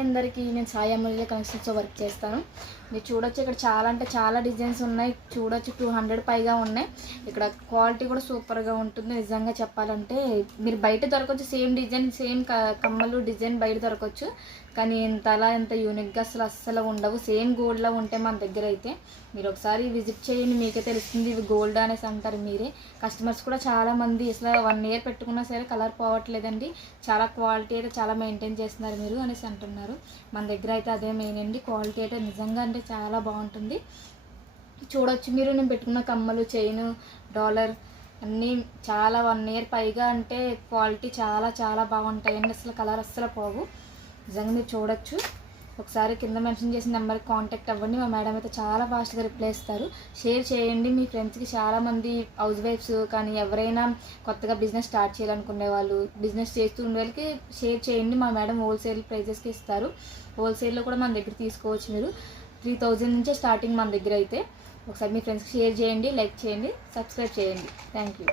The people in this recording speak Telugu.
హాయ్ అందరికీ, నేను సాయి అమూల్య కలెక్షన్స్తో వర్క్ చేస్తాను. మీరు చూడొచ్చు, ఇక్కడ చాలా అంటే చాలా డిజైన్స్ ఉన్నాయి. చూడొచ్చు 200 పైగా ఉన్నాయి. ఇక్కడ క్వాలిటీ కూడా సూపర్గా ఉంటుంది. నిజంగా చెప్పాలంటే మీరు బయట దొరకవచ్చు, సేమ్ డిజైన్ సేమ్ కమ్మలు డిజైన్ బయట దొరకవచ్చు, కానీ ఇంత యూనిక్గా అస్సలు ఉండవు. సేమ్ గోల్డ్లో ఉంటే మన దగ్గర అయితే మీరు ఒకసారి విజిట్ చేయండి, మీకే తెలుస్తుంది ఇవి గోల్డ్ అనేసి అంటారు మీరే. కస్టమర్స్ కూడా చాలామంది అసలు 1 ఇయర్ పెట్టుకున్నా సరే కలర్ పోవట్లేదండి, చాలా క్వాలిటీ అయితే చాలా మెయింటైన్ చేస్తున్నారు మీరు అనేసి అంటున్నారు. మన దగ్గర అయితే అదే మెయిన్ అండి, క్వాలిటీ అయితే నిజంగా అంటే చాలా బాగుంటుంది. చూడొచ్చు మీరు, నేను పెట్టుకున్న కమ్మలు, చైన్, డాలర్ అన్నీ చాలా 1 ఇయర్ పైగా అంటే క్వాలిటీ చాలా బాగుంటాయండి. అసలు కలర్ అస్సలు పోవు. నిజంగా మీరు చూడొచ్చు. ఒకసారి కింద మెన్షన్ చేసిన నెంబర్కి కాంటాక్ట్ అవ్వండి. మా మేడం అయితే చాలా ఫాస్ట్గా రిప్లై ఇస్తారు. షేర్ చేయండి మీ ఫ్రెండ్స్కి. చాలామంది హౌస్ వైఫ్స్ కానీ ఎవరైనా కొత్తగా బిజినెస్ స్టార్ట్ చేయాలనుకునే వాళ్ళు, బిజినెస్ చేస్తూ ఉండే వాళ్ళకి షేర్ చేయండి. మా మేడం హోల్సేల్ ప్రైజెస్కి ఇస్తారు. హోల్సేల్లో కూడా మన దగ్గర తీసుకోవచ్చు. మీరు 3000 నుంచే స్టార్టింగ్ మన దగ్గర అయితే. ఒకసారి మీ ఫ్రెండ్స్కి షేర్ చేయండి, లైక్ చేయండి, సబ్స్క్రైబ్ చేయండి. Thank you.